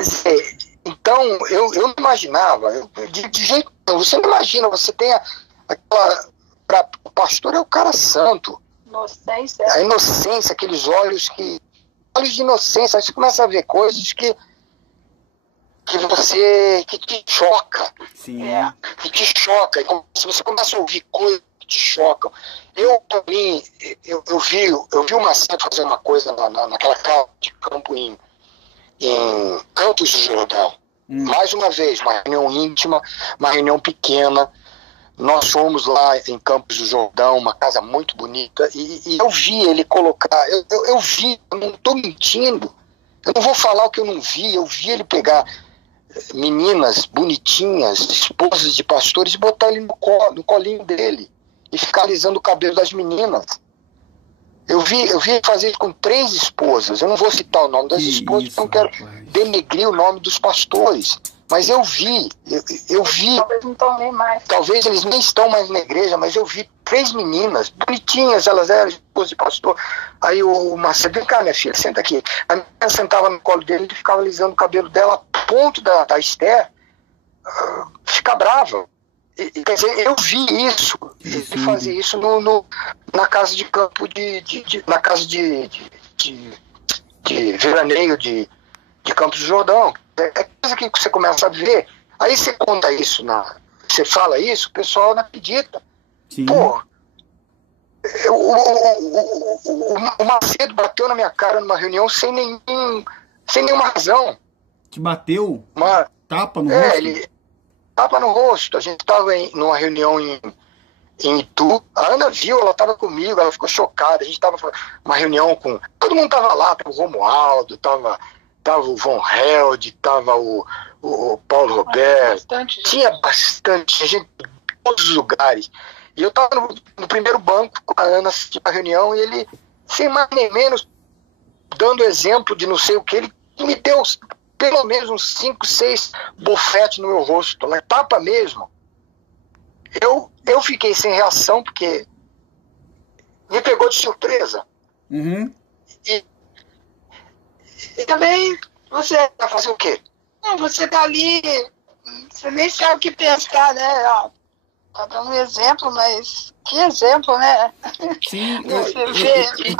Quer dizer, então, eu não imaginava, de jeito nenhum. Você não imagina, você tem aquela... O pastor é o cara santo. Inocência. A inocência, aqueles olhos de inocência. Aí você começa a ver coisas que te choca. Sim. Que te choca. E se você começa a ouvir coisas que te chocam. Eu vi o Macedo fazer uma coisa naquela casa de campo em Campos do Jordão. Mais uma vez, uma reunião íntima, uma reunião pequena. Nós fomos lá em Campos do Jordão, uma casa muito bonita, e eu vi ele colocar, eu vi, eu não estou mentindo, eu não vou falar o que eu não vi, eu vi ele pegar meninas bonitinhas, esposas de pastores, e botar ele no colinho dele, e ficar alisando o cabelo das meninas. Eu vi ele fazer isso com 3 esposas, eu não vou citar o nome das esposas, porque eu não quero denegrir o nome dos pastores. Mas eu vi. Talvez não estão nem mais. Talvez eles nem estão mais na igreja, mas eu vi 3 meninas, bonitinhas, elas eram esposas de pastor. Aí o Marcelo, vem cá, minha filha, senta aqui. A menina sentava no colo dele, ele ficava alisando o cabelo dela, a ponto da Esther ficar brava. Quer dizer, eu vi isso. Ele fazia isso na casa de campo, na casa de veraneio de Campos do Jordão. É coisa que você começa a ver. Aí você conta isso, você fala isso, o pessoal não acredita. Sim. Pô, o Macedo bateu na minha cara numa reunião sem nenhuma razão. Te bateu? Tapa no rosto? Ele tapa no rosto. A gente estava numa reunião em Itu. A Ana viu, ela estava comigo, ela ficou chocada. A gente estava numa reunião com... Todo mundo estava lá, o Romualdo, tava o Von Held, estava o Paulo Roberto, tinha bastante gente em todos os lugares. E eu estava no primeiro banco com a Ana assistindo a reunião, e ele, sem mais nem menos, dando exemplo de não sei o que, ele me deu pelo menos uns 5, 6 bofetes no meu rosto, né? Tapa mesmo. Eu fiquei sem reação, porque me pegou de surpresa. Uhum. E também, você vai fazer o quê? Não, você tá ali, você nem sabe o que pensar, né? Ó, tá dando um exemplo, mas que exemplo, né? Sim,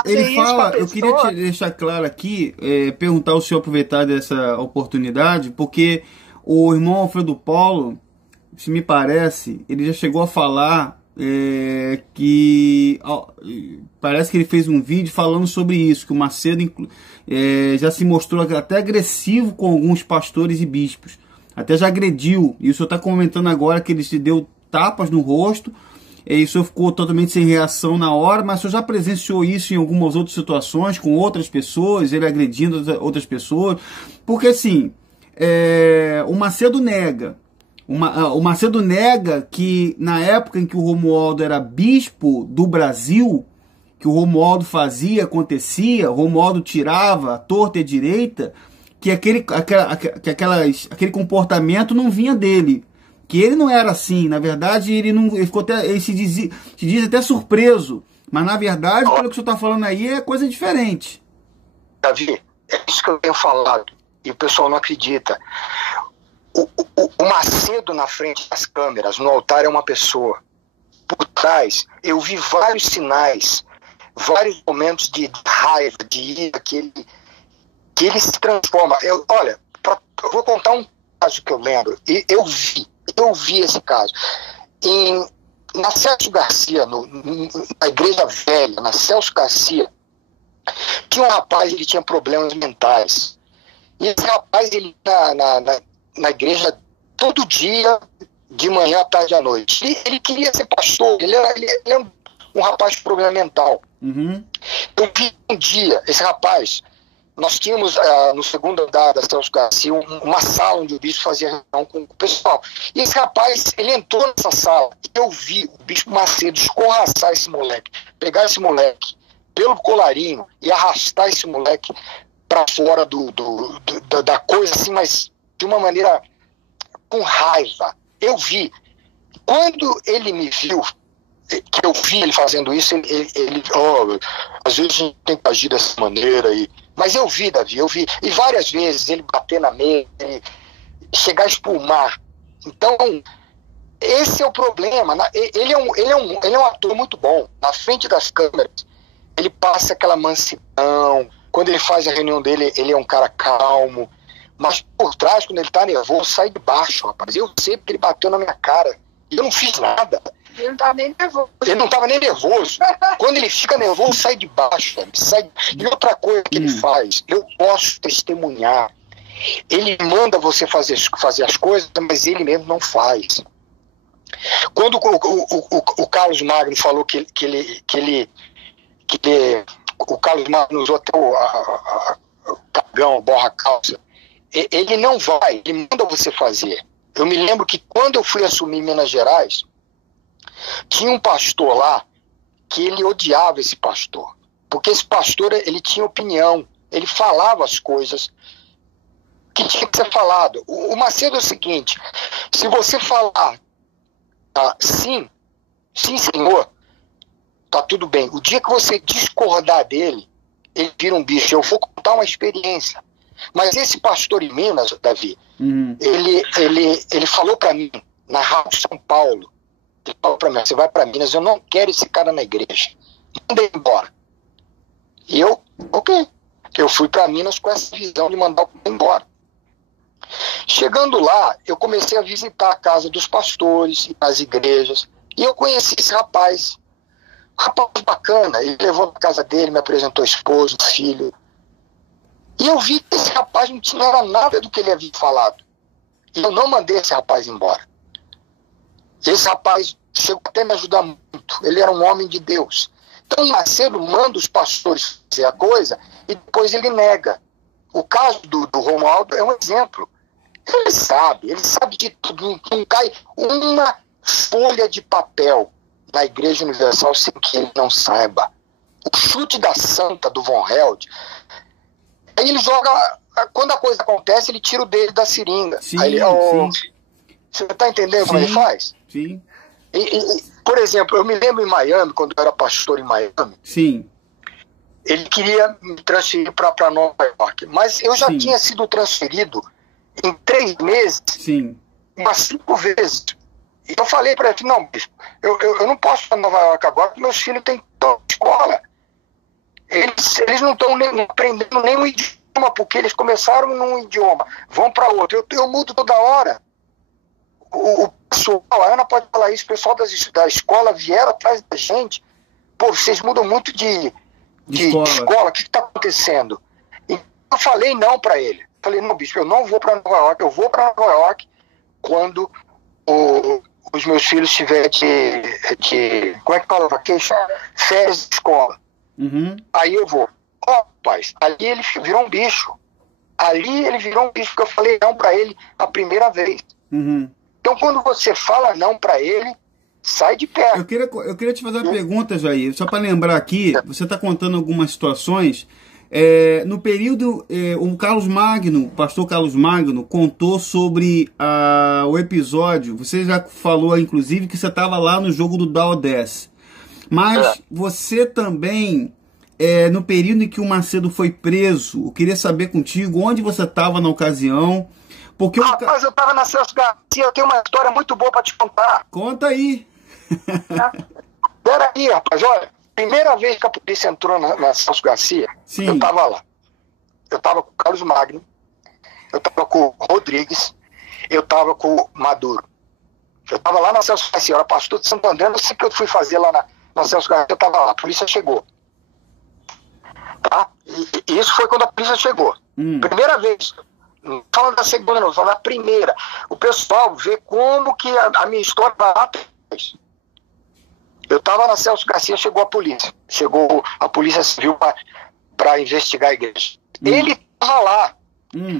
ele fala, eu queria te deixar claro aqui, perguntar ao senhor aproveitar dessa oportunidade, porque o irmão Alfredo Paulo, se me parece, ele já chegou a falar que parece que ele fez um vídeo falando sobre isso, que o Macedo já se mostrou até agressivo com alguns pastores e bispos, até já agrediu, e o senhor está comentando agora que ele se deu tapas no rosto, e o senhor ficou totalmente sem reação na hora, mas o senhor já presenciou isso em algumas outras situações, com outras pessoas, ele agredindo outras pessoas, porque assim, o Macedo nega, o Macedo nega que na época em que o Romualdo era bispo do Brasil, que o Romualdo fazia, acontecia, o Romualdo tirava a torta e a direita, que aquele comportamento não vinha dele, que ele não era assim, na verdade ele ficou até, ele se diz até surpreso, mas na verdade, pelo que o senhor está falando aí, é coisa diferente. Davi, é isso que eu tenho falado, e o pessoal não acredita. O Macedo na frente das câmeras, no altar, é uma pessoa. Por trás, eu vi vários sinais, vários momentos de raiva, de ira, que ele se transforma. Eu vou contar um caso que eu lembro. Eu vi esse caso. Na Celso Garcia, na Igreja Velha, na Celso Garcia, tinha um rapaz, ele tinha problemas mentais. E esse rapaz, ele na igreja todo dia, de manhã, à tarde e à noite. Ele queria ser pastor, ele era um rapaz com problema mental. Uhum. Eu vi um dia, esse rapaz, nós tínhamos no segundo andar da Celso Garcia uma sala onde o bispo fazia reunião com o pessoal. E esse rapaz, ele entrou nessa sala e eu vi o bispo Macedo escorraçar esse moleque, pegar esse moleque pelo colarinho e arrastar esse moleque para fora da coisa, assim, mas de uma maneira com raiva. Eu vi. Quando ele me viu, que eu vi ele fazendo isso, ele às vezes a gente tem que agir dessa maneira, e Mas eu vi, Davi, eu vi. E várias vezes ele bater na mesa, ele chegar a espumar. Então, esse é o problema. Ele é um ator muito bom. Na frente das câmeras, ele passa aquela mansidão. Quando ele faz a reunião dele, ele é um cara calmo. Mas por trás, quando ele tá nervoso, sai de baixo, rapaz. Eu sei porque ele bateu na minha cara. E eu não fiz nada. Ele não estava nem nervoso. Ele não estava nem nervoso. Quando ele fica nervoso, sai de baixo. Sai... E outra coisa que ele faz, eu posso testemunhar. Ele manda você fazer as coisas, mas ele mesmo não faz. Quando o Carlos Magno falou que o Carlos Magno usou até o cagão, a borra-calça, ele não vai, ele manda você fazer. Eu me lembro que quando eu fui assumir Minas Gerais, tinha um pastor lá que ele odiava esse pastor. Porque esse pastor, ele tinha opinião, ele falava as coisas que tinha que ser falado. O Macedo é o seguinte, se você falar sim, senhor, tá tudo bem. O dia que você discordar dele, ele vira um bicho. Eu vou contar uma experiência. Mas esse pastor em Minas, Davi, ele falou para mim, na Rádio São Paulo, ele falou para mim, você vai para Minas, eu não quero esse cara na igreja. Manda ele embora. E eu, ok. Eu fui para Minas com essa visão de mandar o cara embora. Chegando lá, eu comecei a visitar a casa dos pastores e as igrejas. E eu conheci esse rapaz. Um rapaz bacana. Ele levou na casa dele, me apresentou esposo, filho. E eu vi que esse rapaz não tinha nada do que ele havia falado. E eu não mandei esse rapaz embora. Esse rapaz chegou até a me ajudar muito. Ele era um homem de Deus. Então o Macedo manda os pastores fazer a coisa e depois ele nega. O caso do Romualdo é um exemplo. Ele sabe de tudo. Não cai uma folha de papel na Igreja Universal sem que ele não saiba. O chute da santa do Von Held, aí ele joga, quando a coisa acontece, ele tira o dedo da seringa. Sim, aí ele, sim. Você está entendendo como ele faz? Sim. Por exemplo, eu me lembro em Miami, quando eu era pastor em Miami, sim. ele queria me transferir para Nova York, mas eu já Sim. tinha sido transferido em 3 meses, Sim. umas 5 vezes. E eu falei para ele, não, bispo, eu não posso ir para Nova York agora, porque meus filhos têm que estar na escola. Eles não estão aprendendo nenhum idioma, porque eles começaram num idioma, vão para outro. Eu mudo toda hora. O pessoal, a Ana pode falar isso, o pessoal da escola vieram atrás da gente. Pô, vocês mudam muito de escola, o que está acontecendo? E eu falei não para ele. Falei, não, bispo, eu não vou para Nova York, eu vou para Nova York quando os meus filhos tiverem como é que fala? Férias de escola. Uhum. Aí eu vou. Rapaz, ali ele virou um bicho. Porque eu falei não para ele a primeira vez. Uhum. Então quando você fala não para ele, sai de perto. Eu queria te fazer uma pergunta, Jair, só para lembrar aqui, você está contando algumas situações. No período, o pastor Carlos Magno, contou sobre o episódio. Você já falou, inclusive, que você estava lá no jogo do Dow 10. Mas você também, no período em que o Macedo foi preso, eu queria saber contigo onde você estava na ocasião. Porque rapaz, eu estava na Celso Garcia, eu tenho uma história muito boa para te contar. Conta aí. Peraí, rapaz, olha. Primeira vez que a polícia entrou na Celso Garcia, Sim. Eu estava lá. Eu estava com o Carlos Magno, eu estava com o Rodrigues, eu estava com o Maduro. Eu estava lá na Celso Garcia, eu era pastor de Santo André, não sei o que eu fui fazer lá na Celso Garcia, eu estava lá, a polícia chegou. Tá? E isso foi quando a polícia chegou. Primeira vez, não falando da segunda não, falando da primeira. O pessoal vê como que a minha história vai lá atrás. Eu estava na Celso Garcia, chegou a polícia. Chegou a polícia civil para investigar a igreja. Ele estava lá.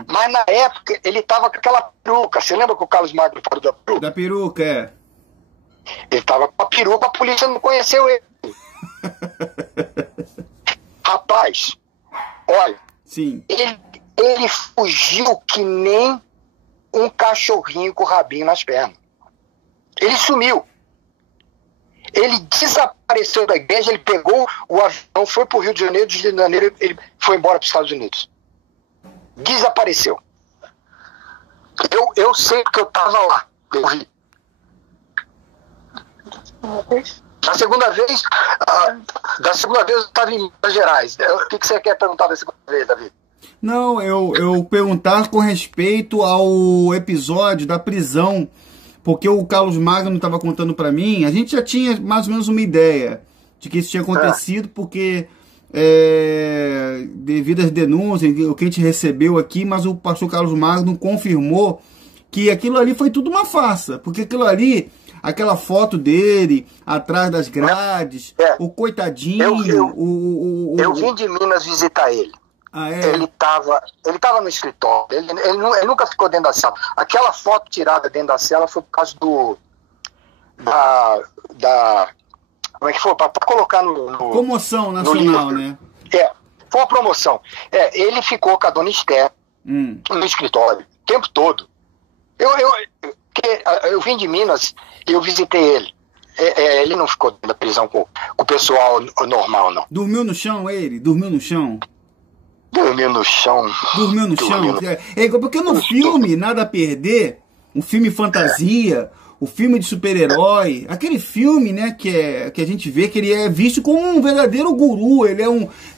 Mas na época ele estava com aquela peruca. Você lembra que o Carlos Magno falou da peruca? Da peruca, é. Ele estava com a peruca, a polícia não conheceu ele. Rapaz, olha. Sim. Ele fugiu que nem um cachorrinho com o rabinho nas pernas. Ele sumiu. Ele desapareceu da igreja, ele pegou o avião, foi para o Rio de Janeiro, de Rio de Janeiro ele foi embora para os Estados Unidos. Desapareceu. Eu sei porque eu estava lá, eu vi. Da segunda vez eu estava em Minas Gerais. O que você quer perguntar da segunda vez, Davi? Não, eu perguntar com respeito ao episódio da prisão, porque o Carlos Magno estava contando para mim, a gente já tinha mais ou menos uma ideia de que isso tinha acontecido, porque devido às denúncias, o que a gente recebeu aqui, mas o pastor Carlos Magno confirmou que aquilo ali foi tudo uma farsa, porque aquilo ali, aquela foto dele atrás das grades, o coitadinho... Eu vim de Minas visitar ele. Ah, é? Ele tava no escritório, ele nunca ficou dentro da cela. Aquela foto tirada dentro da cela foi por causa como é que foi? Para colocar no comoção nacional, né? Foi uma promoção. Ele ficou com a dona Esther no escritório o tempo todo. Eu vim de Minas e eu visitei ele. Ele não ficou na prisão com o pessoal normal, não. Dormiu no chão, ele? Dormiu no chão? Dormiu no chão. Porque no filme Nada a Perder, um filme fantasia, o filme de super-herói, aquele filme, né, que a gente vê que ele é visto como um verdadeiro guru,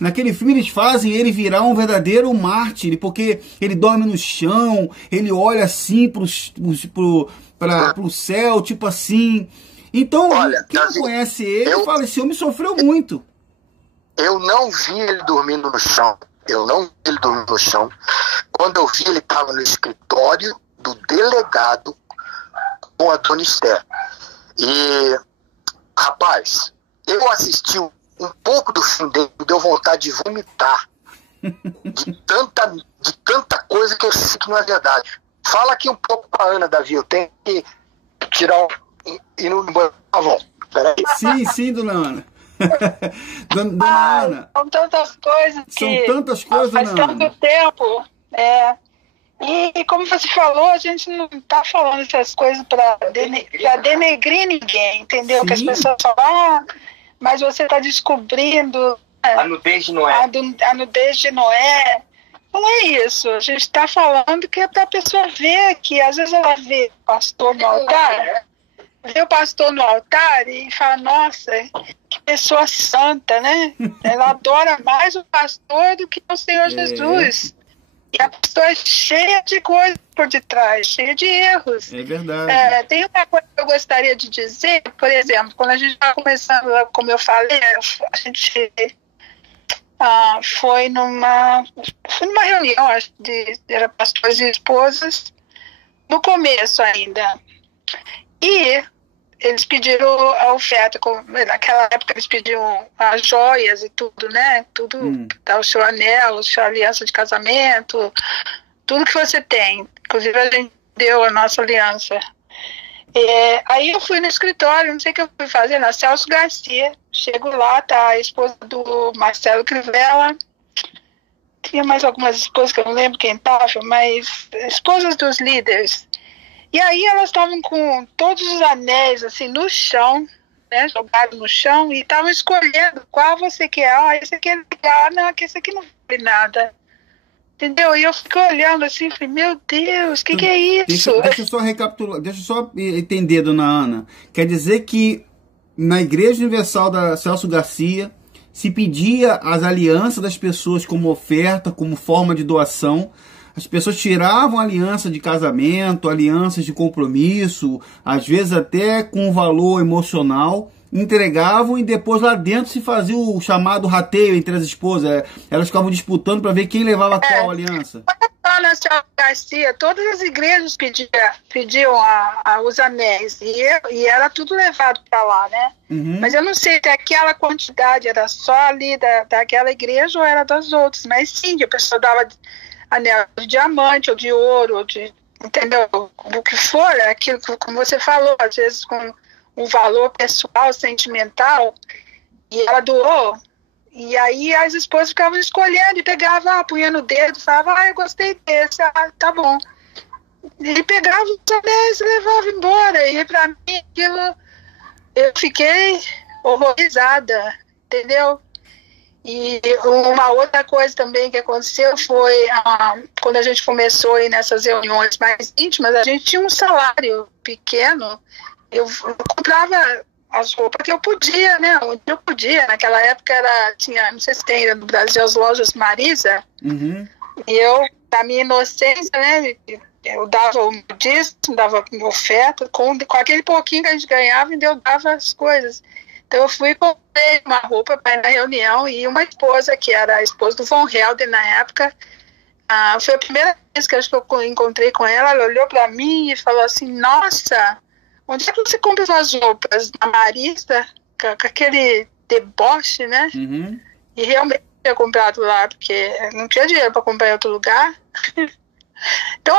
naquele filme eles fazem ele virar um verdadeiro mártir, porque ele dorme no chão, ele olha assim pro céu, tipo assim. Então, olha, quem não conhece ele fala, esse homem sofreu muito. Eu não vi ele dormindo no chão. Quando eu vi, ele estava no escritório do delegado com a dona Esther. E, rapaz, eu assisti um pouco do filme dele, deu vontade de vomitar. De tanta coisa que eu sei que não é verdade. Fala aqui um pouco com a Ana, Davi. Eu tenho que tirar ir no banheiro. Tá bom, peraí. Sim, dona Ana. Dona Ana. São tantas coisas faz tanto tempo. E como você falou, a gente não está falando essas coisas para denegrir ninguém, entendeu? Sim. Que as pessoas falam, mas você está descobrindo a nudez de Noé. A nudez de Noé. Não é isso. A gente está falando que é para a pessoa ver que às vezes ela vê o pastor no altar, e fala, nossa, que pessoa santa, né? Ela adora mais o pastor do que o Senhor Jesus. E a pessoa é cheia de coisas por detrás, cheia de erros. É verdade. Tem uma coisa que eu gostaria de dizer, por exemplo, quando a gente estava começando, como eu falei, a gente foi numa reunião, acho que era pastores e esposas, no começo ainda. E eles pediram a oferta, naquela época eles pediam as joias e tudo, né? Tudo, dá o seu anel, a sua aliança de casamento, tudo que você tem. Inclusive a gente deu a nossa aliança. Aí eu fui no escritório, não sei o que eu fui fazer, na Celso Garcia. Chego lá, tá a esposa do Marcelo Crivella. Tinha mais algumas esposas que eu não lembro quem tava, mas esposas dos líderes. E aí elas estavam com todos os anéis assim no chão, né, jogados no chão, e estavam escolhendo qual você quer. Esse aqui é legal, não, esse aqui não vale nada. Entendeu? E eu fiquei olhando assim, falei, meu Deus, o que é isso? Deixa eu só recapitular, deixa eu só entender, dona Ana. Quer dizer que na Igreja Universal da Celso Garcia se pedia as alianças das pessoas como oferta, como forma de doação. As pessoas tiravam aliança de casamento, alianças de compromisso, às vezes até com valor emocional, entregavam e depois lá dentro se fazia o chamado rateio entre as esposas. Elas ficavam disputando para ver quem levava qual aliança. Na Celso Garcia, todas as igrejas pediam os anéis e era tudo levado para lá, né? Uhum. Mas eu não sei se aquela quantidade era só ali daquela igreja ou era das outras, mas sim, que a pessoa dava anel de diamante ou de ouro, ou de, entendeu? O que for, aquilo como você falou, às vezes com um valor pessoal, sentimental, e ela doou. E aí as esposas ficavam escolhendo e pegavam, punha no dedo, falavam, eu gostei desse, tá bom. E pegava os anéis e levava embora. E pra mim aquilo eu fiquei horrorizada, entendeu? E uma outra coisa também que aconteceu foi quando a gente começou a ir nessas reuniões mais íntimas, a gente tinha um salário pequeno, eu comprava as roupas que eu podia, né? Onde eu podia. Naquela época tinha, não sei se tem ainda no Brasil, as lojas Marisa. Uhum. E eu, da minha inocência, né? Eu dava o meu dízimo, dava minha oferta, com aquele pouquinho que a gente ganhava, eu dava as coisas. Então eu fui e comprei uma roupa para ir na reunião, e uma esposa, que era a esposa do Von Helder na época, foi a primeira vez que eu encontrei com ela, ela olhou para mim e falou assim, nossa, onde é que você compra suas roupas? Na Marisa, com aquele deboche, né? Uhum. E realmente eu tinha comprado lá, porque não tinha dinheiro para comprar em outro lugar. Então,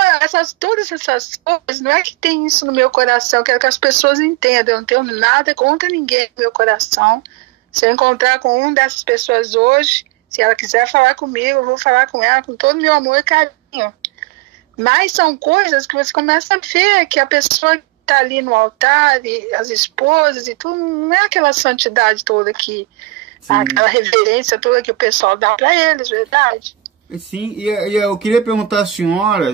todas essas coisas, não é que tem isso no meu coração, quero que as pessoas entendam, eu não tenho nada contra ninguém no meu coração. Se eu encontrar com uma dessas pessoas hoje, se ela quiser falar comigo, eu vou falar com ela com todo o meu amor e carinho. Mas são coisas que você começa a ver, que a pessoa que está ali no altar, e as esposas e tudo, não é aquela santidade toda que, aquela reverência toda que o pessoal dá para eles, verdade? Sim, e eu queria perguntar à senhora,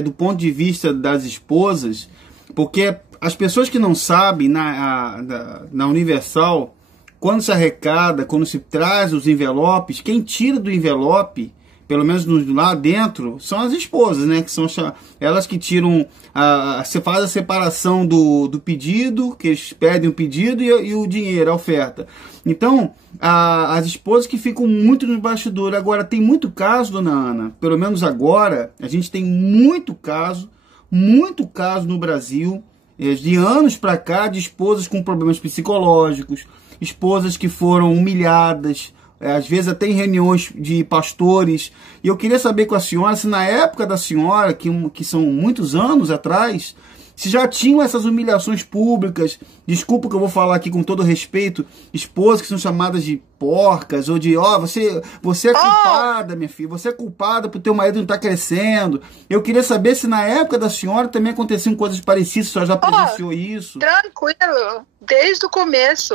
do ponto de vista das esposas, porque as pessoas que não sabem, na Universal, quando se arrecada, quando se traz os envelopes, quem tira do envelope, pelo menos lá dentro, são as esposas, né? Que são elas que tiram, você faz a separação do pedido, que eles pedem o pedido e o dinheiro, a oferta. Então, as esposas que ficam muito nos bastidores. Agora, tem muito caso, dona Ana, pelo menos agora, a gente tem muito caso no Brasil, de anos para cá, de esposas com problemas psicológicos, esposas que foram humilhadas, às vezes até em reuniões de pastores. E eu queria saber com a senhora, se na época da senhora, que são muitos anos atrás, se já tinham essas humilhações públicas. Desculpa que eu vou falar aqui com todo respeito, esposas que são chamadas de porcas, ou de, você é culpada, minha filha, você é culpada por teu marido não estar crescendo. Eu queria saber se na época da senhora também aconteciam coisas parecidas, se a senhora já presenciou isso. Tranquilo, desde o começo.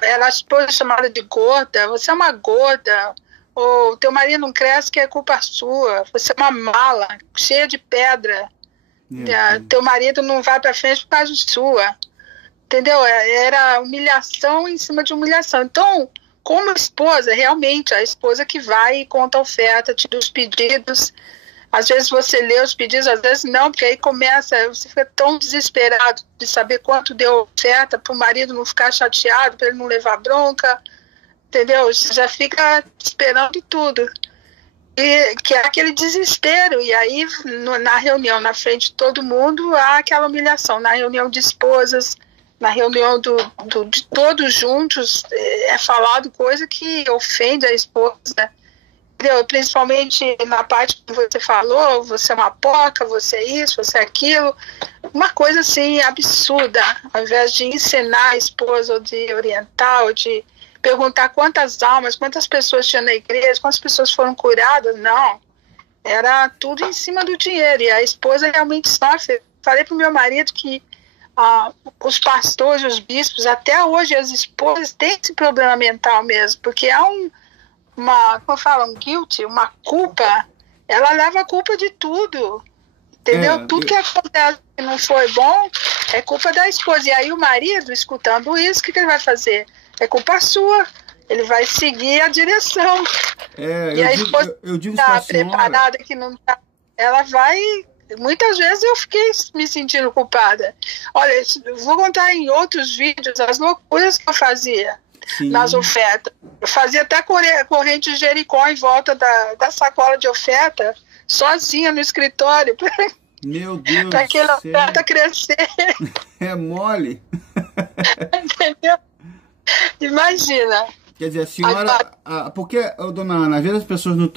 Ela é chamada de gorda, você é uma gorda, ou teu marido não cresce, que é culpa sua, você é uma mala, cheia de pedra, teu marido não vai para frente por causa sua, entendeu? Era humilhação em cima de humilhação. Então, como esposa, realmente, a esposa que vai e conta a oferta, tira os pedidos. Às vezes você lê os pedidos, às vezes não, porque aí você fica tão desesperado de saber quanto deu oferta para o marido não ficar chateado, para ele não levar bronca, entendeu? Você já fica esperando tudo. E que é aquele desespero, e aí na reunião, na frente de todo mundo, há aquela humilhação. Na reunião de esposas, na reunião de todos juntos, é falado coisa que ofende a esposa, entendeu? Principalmente na parte que você falou, você é uma porca, você é isso, você é aquilo, uma coisa assim absurda. Ao invés de ensinar a esposa, ou de orientar, ou de perguntar quantas almas, quantas pessoas tinha na igreja, quantas pessoas foram curadas, não, era tudo em cima do dinheiro, e a esposa realmente sofre. Falei pro meu marido que os pastores, os bispos, até hoje as esposas têm esse problema mental mesmo, porque há um guilt, uma culpa, ela leva a culpa de tudo, entendeu? Tudo que acontece que não foi bom é culpa da esposa. E aí o marido, escutando isso, o que ele vai fazer? É culpa sua, ele vai seguir a direção. E a esposa está preparada, que não está, ela vai. Muitas vezes eu fiquei me sentindo culpada. Olha, vou contar em outros vídeos as loucuras que eu fazia. Sim. Nas ofertas. Eu fazia até corrente de Jericó em volta da sacola de oferta, sozinha no escritório. Meu Deus, para aquela oferta crescer. É mole. Entendeu? Imagina. Quer dizer, a senhora... porque, dona Ana, às vezes as pessoas não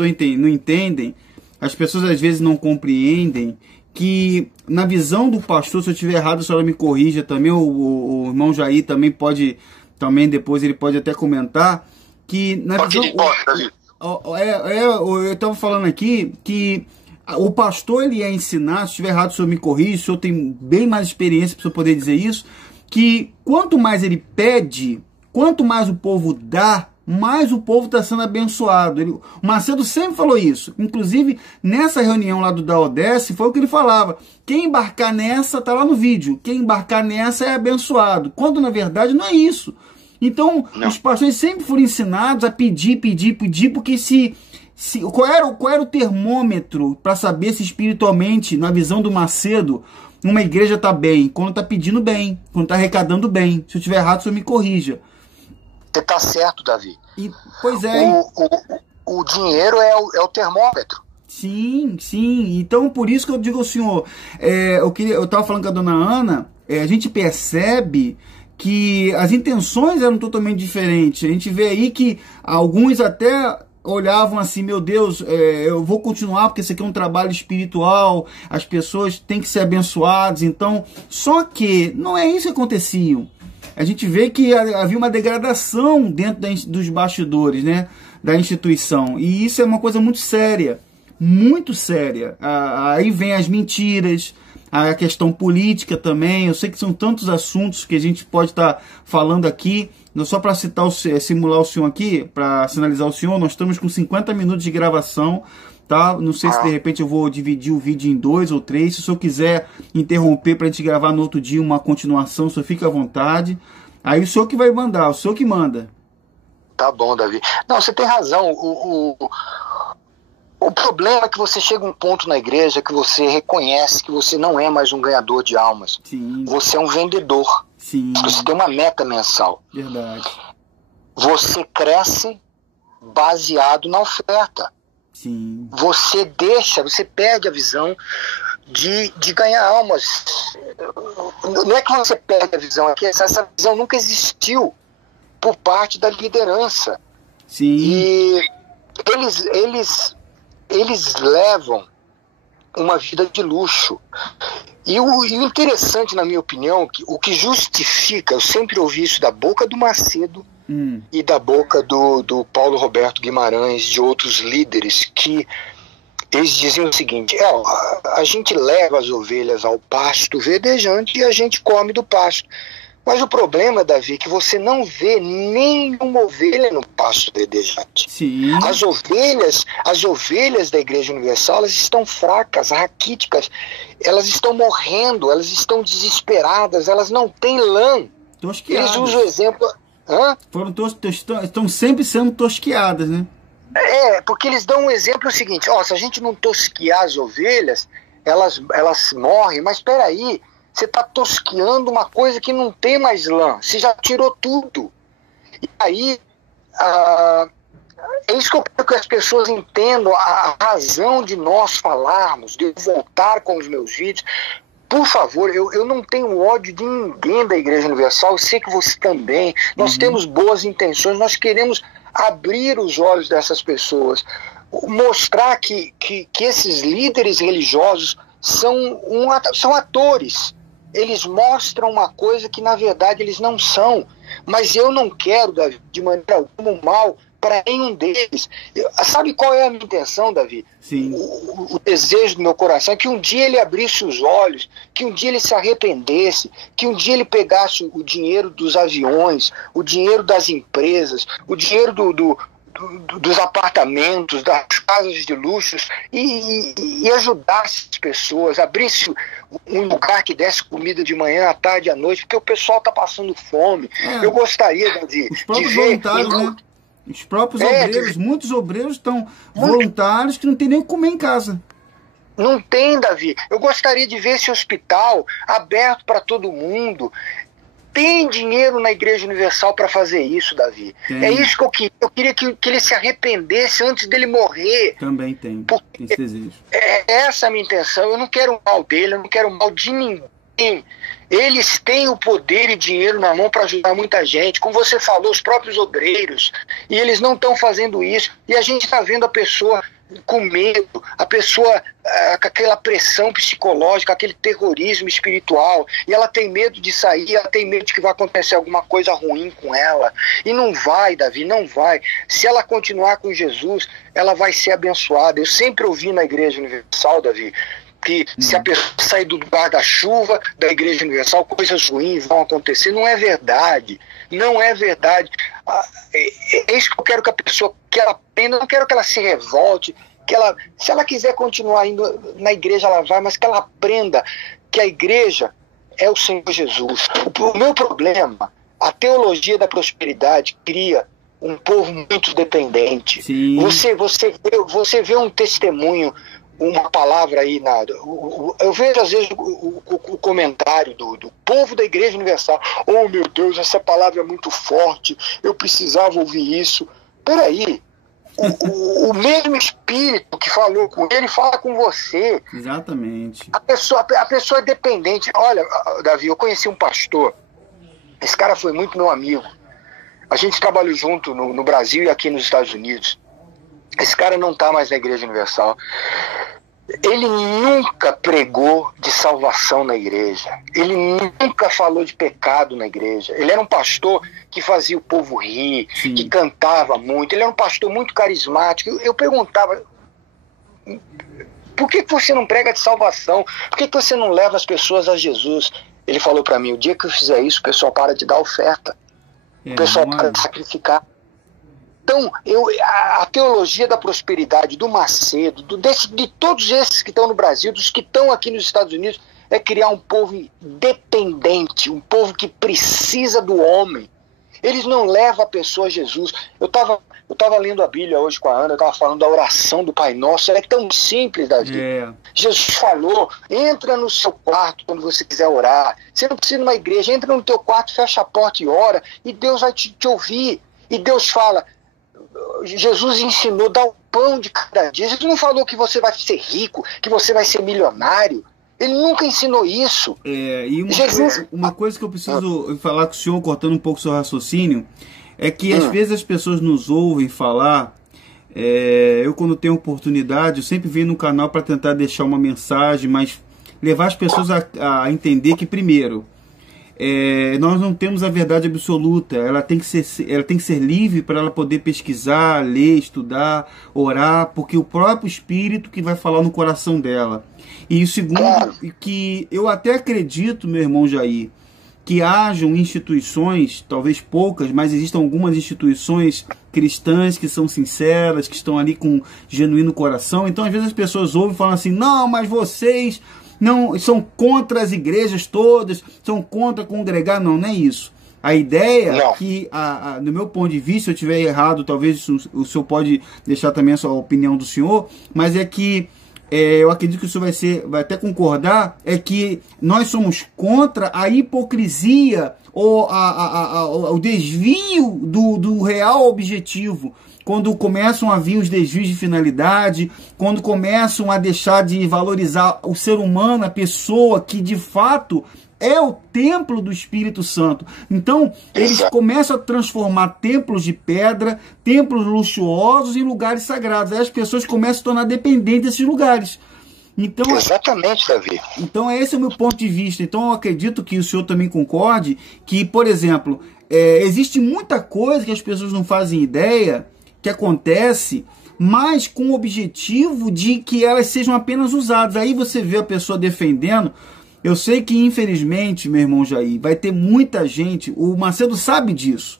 entendem, as pessoas às vezes não compreendem que, na visão do pastor, se eu estiver errado, a senhora me corrija também, o irmão Jair também pode... Também depois ele pode até comentar que na visão, eu estava falando aqui que o pastor ele ia ensinar, se estiver errado o senhor me corrige, o senhor tem bem mais experiência para o senhor poder dizer isso, que quanto mais ele pede, quanto mais o povo dá, mais o povo está sendo abençoado. O Macedo sempre falou isso. Inclusive, nessa reunião lá do Daodece, foi o que ele falava. Quem embarcar nessa, tá lá no vídeo, quem embarcar nessa é abençoado. Quando, na verdade, não é isso. Então, os pastores sempre foram ensinados a pedir, porque qual era o termômetro para saber se espiritualmente, na visão do Macedo, uma igreja está bem? Quando está pedindo bem, quando está arrecadando bem. Se eu estiver errado, o senhor me corrija. Você está certo, Davi. Pois é. O dinheiro é o termômetro. Sim. Então, por isso que eu digo ao senhor, eu estava falando com a dona Ana, a gente percebe que as intenções eram totalmente diferentes. A gente vê aí que alguns até olhavam assim, meu Deus, eu vou continuar porque esse aqui é um trabalho espiritual, as pessoas têm que ser abençoadas. Então, só que não é isso que acontecia. A gente vê que havia uma degradação dentro dos bastidores, né, da instituição. E isso é uma coisa muito séria. Muito séria. Aí vem as mentiras, a questão política também. Eu sei que são tantos assuntos que a gente pode estar falando aqui. Só para simular o senhor aqui, para sinalizar o senhor, nós estamos com 50 minutos de gravação. Tá? Não sei se de repente eu vou dividir o vídeo em 2 ou 3. Se o senhor quiser interromper para a gente gravar no outro dia uma continuação, o senhor fica à vontade. Aí o senhor que vai mandar, o senhor que manda. Tá bom, Davi. Não, você tem razão. O problema é que você chega a um ponto na igreja que você reconhece que você não é mais um ganhador de almas. Sim. Você é um vendedor. Sim. Você tem uma meta mensal. Verdade. Você cresce baseado na oferta. Sim. Você perde a visão de ganhar almas. Não é que você perde a visão, é que essa visão nunca existiu por parte da liderança. Sim. E eles levam uma vida de luxo. E o interessante, na minha opinião, o que justifica, eu sempre ouvi isso da boca do Macedo e da boca do Paulo Roberto Guimarães, de outros líderes, que eles diziam o seguinte: a gente leva as ovelhas ao pasto verdejante e a gente come do pasto. Mas o problema, Davi, é que você não vê nenhuma ovelha no pasto verdejante. Sim. As ovelhas da Igreja Universal, elas estão fracas, raquíticas, elas estão morrendo, elas estão desesperadas, elas não têm lã. Tosqueadas. Eles usam o exemplo... Estão sempre sendo tosqueadas, né? Porque eles dão um exemplo seguinte: se a gente não tosquear as ovelhas, elas morrem, mas espera aí, você está tosqueando uma coisa que não tem mais lã, você já tirou tudo. E aí, é isso que eu quero que as pessoas entendam, a razão de nós falarmos, de eu voltar com os meus vídeos. Por favor, eu não tenho ódio de ninguém da Igreja Universal, eu sei que você também. Nós temos boas intenções, nós queremos abrir os olhos dessas pessoas, mostrar que esses líderes religiosos são atores. Eles mostram uma coisa que na verdade eles não são. Mas eu não quero, Davi, de maneira alguma, o mal para nenhum deles. Sabe qual é a minha intenção, Davi? Sim. O desejo do meu coração é que um dia ele abrisse os olhos, que um dia ele se arrependesse, que um dia ele pegasse o dinheiro dos aviões, o dinheiro das empresas, o dinheiro dos apartamentos, das casas de luxos e ajudasse as pessoas, abrisse um lugar que desse comida de manhã, à tarde e à noite, porque o pessoal está passando fome. Eu gostaria, Davi, os próprios de ver... voluntários, né? Os próprios obreiros, muitos obreiros estão voluntários que não tem nem o que comer em casa. Não tem, Davi. Eu gostaria de ver esse hospital aberto para todo mundo. Tem dinheiro na Igreja Universal para fazer isso, Davi. Tem. É isso que eu queria. Eu queria que ele se arrependesse antes dele morrer. Também tem. Tem esse desejo. Essa é a minha intenção. Eu não quero o mal dele, eu não quero o mal de ninguém. Eles têm o poder e dinheiro na mão para ajudar muita gente. Como você falou, os próprios obreiros. E eles não estão fazendo isso. E a gente está vendo a pessoa com medo, a pessoa com aquela pressão psicológica, aquele terrorismo espiritual, e ela tem medo de sair, ela tem medo de que vai acontecer alguma coisa ruim com ela, e não vai, Davi, não vai. Se ela continuar com Jesus, ela vai ser abençoada. Eu sempre ouvi na Igreja Universal, Davi, que se a pessoa sair do guarda-chuva da Igreja Universal, coisas ruins vão acontecer. Não é verdade. Não é verdade. É isso que eu quero que a pessoa, que ela aprenda. Eu não quero que ela se revolte, que ela, se ela quiser continuar indo na igreja, ela vai, mas que ela aprenda que a igreja é o Senhor Jesus. O meu problema, a teologia da prosperidade cria um povo muito dependente. Sim. Você vê um testemunho, uma palavra aí, eu vejo às vezes o comentário do povo da Igreja Universal. Oh meu Deus, essa palavra é muito forte, eu precisava ouvir isso. Peraí, o mesmo Espírito que falou com ele fala com você. Exatamente. A pessoa é dependente. Olha, Davi, eu conheci um pastor, esse cara foi muito meu amigo. A gente trabalhou junto no Brasil e aqui nos Estados Unidos. Esse cara não está mais na Igreja Universal. Ele nunca pregou de salvação na igreja. Ele nunca falou de pecado na igreja. Ele era um pastor que fazia o povo rir, Sim. que cantava muito. Ele era um pastor muito carismático. Eu perguntava, por que você não prega de salvação? Por que você não leva as pessoas a Jesus? Ele falou para mim, o dia que eu fizer isso, o pessoal para de dar oferta. O pessoal para de sacrificar. Então, a teologia da prosperidade do Macedo, de todos esses que estão no Brasil, dos que estão aqui nos Estados Unidos, é criar um povo dependente, um povo que precisa do homem. Eles não levam a pessoa a Jesus. Eu estava lendo a Bíblia hoje com a Ana, eu estava falando da oração do Pai Nosso. É tão simples, Davi. Jesus falou, entra no seu quarto quando você quiser orar. Você não precisa ir numa igreja, entra no teu quarto, fecha a porta e ora, e Deus vai te ouvir. E Deus fala, Jesus ensinou, dá o pão de cada dia. Jesus não falou que você vai ser rico, que você vai ser milionário. Ele nunca ensinou isso. E uma coisa que eu preciso falar com o senhor, cortando um pouco o seu raciocínio, é que às vezes as pessoas nos ouvem falar. Eu, quando tenho oportunidade, eu sempre venho no canal para tentar deixar uma mensagem, mas levar as pessoas a entender que, primeiro, nós não temos a verdade absoluta. Ela tem que ser livre para ela poder pesquisar, ler, estudar, orar, porque o próprio Espírito que vai falar no coração dela. E o segundo, que eu até acredito, meu irmão Jair, que hajam instituições, talvez poucas, mas existam algumas instituições cristãs que são sinceras, que estão ali com genuíno coração. Então às vezes as pessoas ouvem e falam assim, não, mas vocês não são contra as igrejas todas, são contra congregar. Não, não é isso. A ideia é que, no meu ponto de vista, se eu estiver errado, talvez o senhor pode deixar também a sua opinião do senhor, mas é que eu acredito que o senhor vai até concordar, é que nós somos contra a hipocrisia ou o desvio do real objetivo. Quando começam a vir os desvios de finalidade, quando começam a deixar de valorizar o ser humano, a pessoa que de fato é o templo do Espírito Santo. Então, eles começam a transformar templos de pedra, templos luxuosos em lugares sagrados. Aí as pessoas começam a se tornar dependentes desses lugares. Então, exatamente, Davi. Então, esse é o meu ponto de vista. Então, eu acredito que o senhor também concorde que, por exemplo, existe muita coisa que as pessoas não fazem ideia que acontece, mas com o objetivo de que elas sejam apenas usadas. Aí você vê a pessoa defendendo. Eu sei que, infelizmente, meu irmão Jair, vai ter muita gente, o Macedo sabe disso.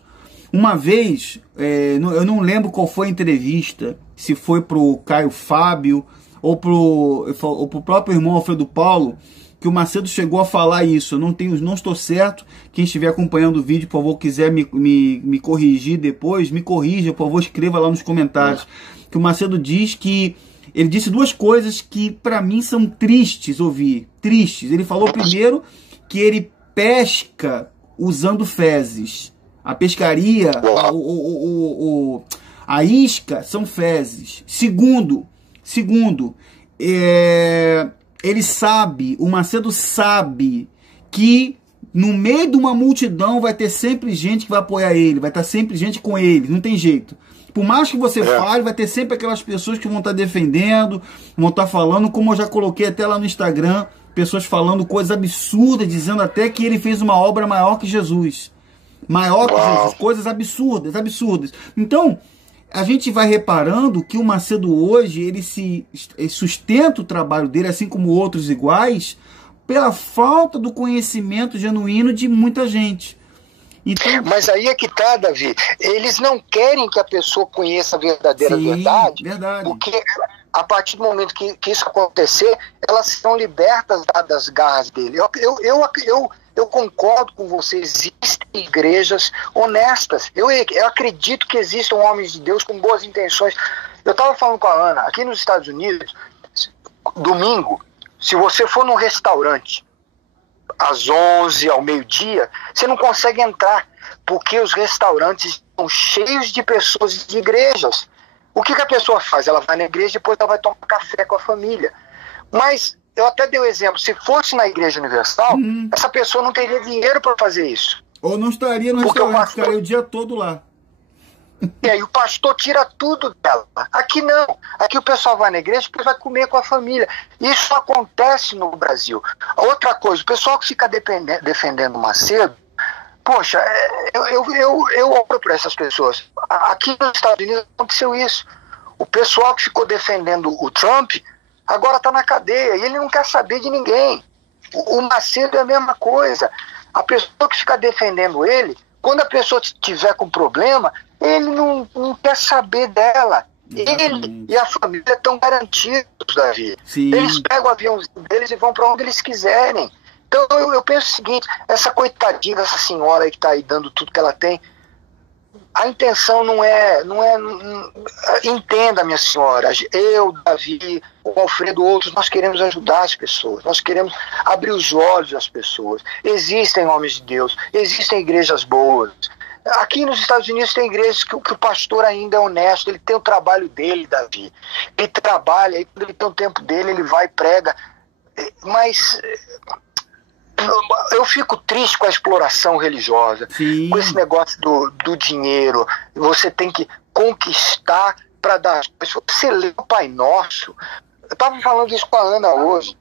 Uma vez, eu não lembro qual foi a entrevista, se foi pro Caio Fábio ou pro próprio irmão Alfredo Paulo, que o Macedo chegou a falar isso. Eu não estou certo. Quem estiver acompanhando o vídeo, por favor, quiser me corrigir depois, me corrija, por favor, escreva lá nos comentários. Que o Macedo diz que ele disse duas coisas que para mim são tristes ouvir. Tristes. Ele falou primeiro que ele pesca usando fezes. A pescaria, a isca são fezes. Segundo, ele sabe, o Macedo sabe que no meio de uma multidão vai ter sempre gente que vai apoiar ele, vai estar sempre gente com ele, não tem jeito. Por mais que você fale, vai ter sempre aquelas pessoas que vão estar defendendo, vão estar falando, como eu já coloquei até lá no Instagram, pessoas falando coisas absurdas, dizendo até que ele fez uma obra maior que Jesus. Maior que Jesus, coisas absurdas. Então, a gente vai reparando que o Macedo hoje, ele sustenta o trabalho dele, assim como outros iguais, pela falta do conhecimento genuíno de muita gente. Então, mas aí é que tá, Davi. Eles não querem que a pessoa conheça a verdadeira verdade, porque a partir do momento que isso acontecer, elas serão libertas das garras dele. Eu concordo com você, existem igrejas honestas. Eu acredito que existam homens de Deus com boas intenções. Eu estava falando com a Ana, aqui nos Estados Unidos, domingo, se você for num restaurante às 11, ao meio-dia, você não consegue entrar, porque os restaurantes estão cheios de pessoas de igrejas. O que a pessoa faz? Ela vai na igreja e depois ela vai tomar café com a família. Mas eu até dei o exemplo, se fosse na Igreja Universal, essa pessoa não teria dinheiro para fazer isso. Ou não estaria no restaurante, ficaria o dia todo lá. E aí o pastor tira tudo dela. Aqui não. Aqui o pessoal vai na igreja e vai comer com a família. Isso acontece no Brasil. Outra coisa, o pessoal que fica defendendo o Macedo, poxa, eu oro por essas pessoas. Aqui nos Estados Unidos aconteceu isso. O pessoal que ficou defendendo o Trump agora está na cadeia e ele não quer saber de ninguém. O Macedo é a mesma coisa. A pessoa que fica defendendo ele, quando a pessoa estiver com problema, ele não quer saber dela. Exatamente. Ele e a família estão garantidos, Davi. Sim. Eles pegam o aviãozinho deles e vão para onde eles quiserem. Então eu penso o seguinte, essa coitadinha, essa senhora aí que está aí dando tudo que ela tem, a intenção não é entenda, minha senhora, eu, Davi, o Alfredo, outros, nós queremos ajudar as pessoas, nós queremos abrir os olhos das pessoas. Existem homens de Deus, existem igrejas boas. Aqui nos Estados Unidos tem igrejas que o pastor ainda é honesto, ele tem o trabalho dele, Davi. Ele trabalha, aí quando ele tem o tempo dele, ele vai e prega. Mas eu fico triste com a exploração religiosa, Sim. com esse negócio do dinheiro. Você tem que conquistar para dar. Se você lê o Pai Nosso, eu estava falando isso com a Ana hoje.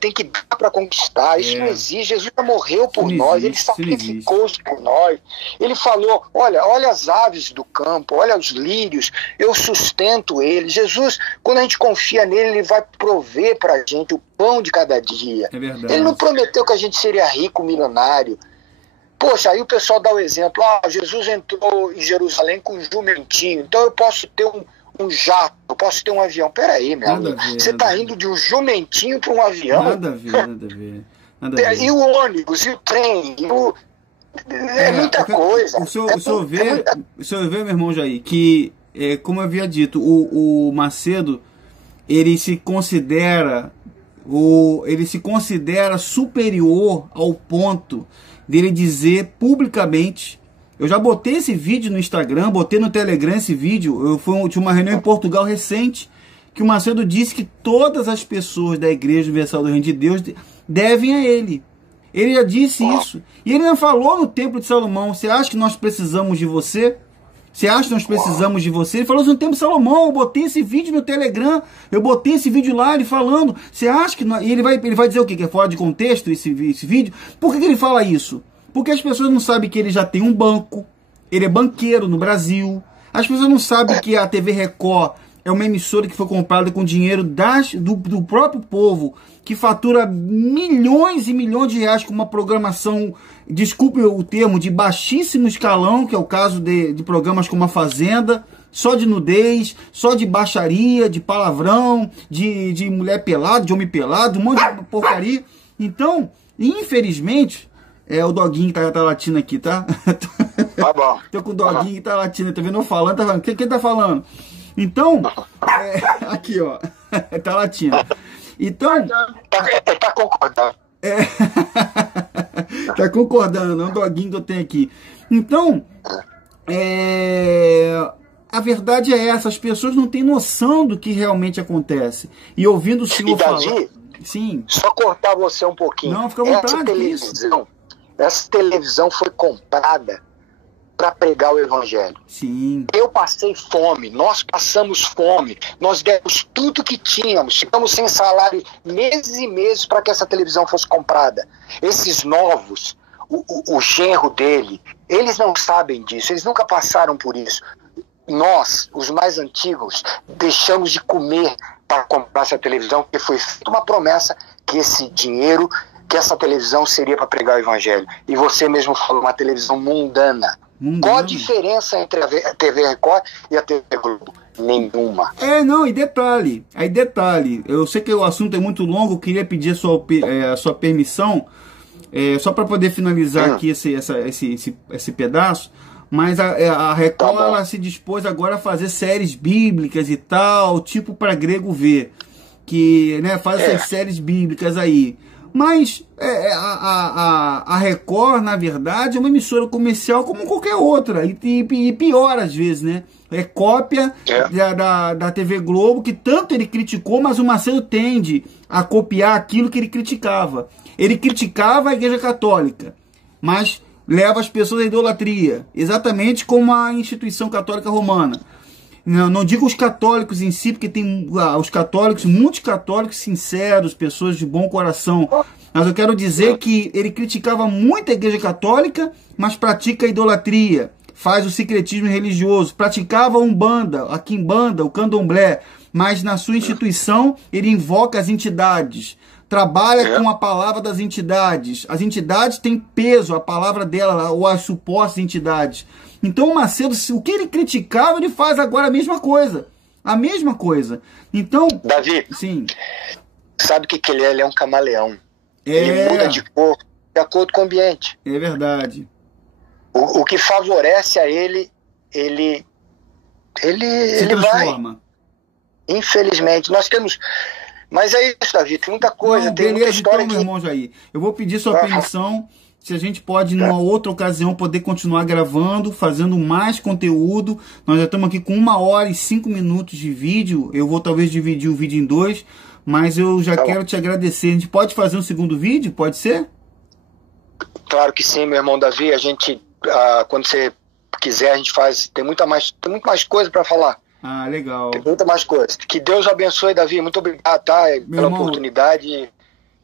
Tem que dar para conquistar. Isso não existe. Jesus já morreu por nós, ele sacrificou-se por nós. Ele falou: olha as aves do campo, olha os lírios, eu sustento eles. Jesus, quando a gente confia nele, ele vai prover para a gente o pão de cada dia. É verdade. Ele não prometeu que a gente seria rico, milionário. Poxa, aí o pessoal dá o exemplo: Jesus entrou em Jerusalém com um jumentinho, então eu posso ter um jato, eu posso ter um avião. Peraí, meu amigo, você está indo de um jumentinho para um avião? Nada a ver. E o ônibus, e o trem, é muita coisa. O senhor vê, meu irmão Jair, que, como eu havia dito, o Macedo, ele se considera superior ao ponto dele dizer publicamente. Eu já botei esse vídeo no Instagram, botei no Telegram esse vídeo. Eu tinha uma reunião em Portugal recente, que o Macedo disse que todas as pessoas da Igreja Universal do Reino de Deus devem a ele. Ele já disse isso. E ele não falou no Templo de Salomão: você acha que nós precisamos de você? Você acha que nós precisamos de você? Ele falou isso no Templo de Salomão. Eu botei esse vídeo no Telegram. Eu botei esse vídeo lá, ele falando. Você acha que... E ele vai dizer o quê? Que é fora de contexto esse vídeo? Por que ele fala isso? Porque as pessoas não sabem que ele já tem um banco, ele é banqueiro no Brasil. As pessoas não sabem que a TV Record é uma emissora que foi comprada com dinheiro do próprio povo, que fatura milhões e milhões de reais com uma programação, desculpe o termo, de baixíssimo escalão, que é o caso de programas como A Fazenda, só de nudez, só de baixaria, de palavrão, de mulher pelada, de homem pelado, um monte de porcaria. Então, infelizmente... o doguinho que tá latindo aqui, tá? Tá bom. Tô com o doguinho que tá latindo, tá vendo eu falando, tá falando. Quem tá falando? Então, aqui, ó, tá latindo. Então... Tá concordando. Tá concordando, é um doguinho que eu tenho aqui. Então, a verdade é essa, as pessoas não têm noção do que realmente acontece. E ouvindo o senhor falar... Sim. Só cortar você um pouquinho. Não, fica à vontade. Essa televisão foi comprada para pregar o evangelho. Sim. Eu passei fome, nós passamos fome, nós demos tudo que tínhamos, ficamos sem salário meses e meses para que essa televisão fosse comprada. Esses novos, o genro dele, eles não sabem disso, eles nunca passaram por isso. nós, os mais antigos, deixamos de comer para comprar essa televisão, porque foi feita uma promessa que esse dinheiro, que essa televisão seria para pregar o evangelho. E você mesmo falou, uma televisão mundana. Qual a diferença entre a TV Record e a TV Globo? Nenhuma. Não, e detalhe, eu sei que o assunto é muito longo, eu queria pedir a sua permissão, só para poder finalizar aqui esse pedaço, mas a Record, ela se dispôs agora a fazer séries bíblicas e tal, tipo para grego ver, que, né, faz essas séries bíblicas aí. Mas a Record, na verdade, é uma emissora comercial como qualquer outra, e pior às vezes, né? É cópia da TV Globo, que tanto ele criticou, mas o Macedo tende a copiar aquilo que ele criticava. Ele criticava a Igreja Católica, mas leva as pessoas à idolatria, exatamente como a instituição católica romana. Não digo os católicos em si, porque tem os católicos, muitos católicos sinceros, pessoas de bom coração, mas eu quero dizer que ele criticava muito a Igreja Católica, mas pratica a idolatria, faz o secretismo religioso, praticava a Umbanda, a Quimbanda, o Candomblé, mas na sua instituição ele invoca as entidades, trabalha com a palavra das entidades. As entidades têm peso, a palavra dela, ou as supostas entidades. Então o Macedo, o que ele criticava, ele faz agora a mesma coisa. A mesma coisa. Então... Davi, sim. Sabe o que ele é? Ele é um camaleão. Ele muda de cor de acordo com o ambiente. É verdade. O que favorece a ele transforma. Vai. Infelizmente, nós temos... Mas é isso, Davi, tem muita coisa, tem muita história então, meu irmão Jair, eu vou pedir sua permissão, se a gente pode, numa outra ocasião, poder continuar gravando, fazendo mais conteúdo. Nós já estamos aqui com 1 hora e 5 minutos de vídeo, eu vou talvez dividir o vídeo em 2, mas eu já quero te agradecer. A gente pode fazer um segundo vídeo, pode ser? Claro que sim, meu irmão Davi, a gente, quando você quiser, a gente faz, tem muito mais coisa para falar. Ah, legal. Tem muita mais coisa. Que Deus abençoe, Davi. Muito obrigado, tá? Pela oportunidade.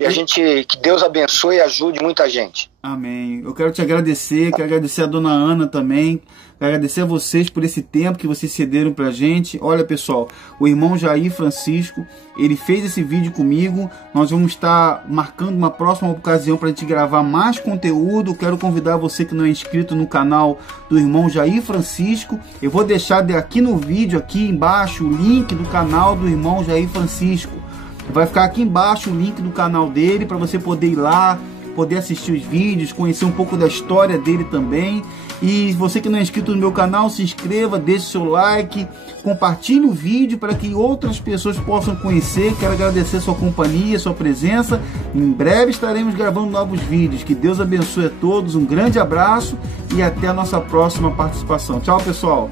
E que Deus abençoe e ajude muita gente. Amém. Eu quero te agradecer, quero agradecer a dona Ana também, quero agradecer a vocês por esse tempo que vocês cederam pra gente. Olha, pessoal, o irmão Jair Francisco, ele fez esse vídeo comigo. Nós vamos estar marcando uma próxima ocasião pra gente gravar mais conteúdo. Quero convidar você que não é inscrito no canal do irmão Jair Francisco. Eu vou deixar aqui no vídeo, aqui embaixo, o link do canal do irmão Jair Francisco. Vai ficar aqui embaixo o link do canal dele para você poder ir lá, poder assistir os vídeos, conhecer um pouco da história dele também. E você que não é inscrito no meu canal, se inscreva, deixe seu like, compartilhe o vídeo para que outras pessoas possam conhecer. Quero agradecer sua companhia, sua presença. Em breve estaremos gravando novos vídeos. Que Deus abençoe a todos, um grande abraço e até a nossa próxima participação. Tchau, pessoal!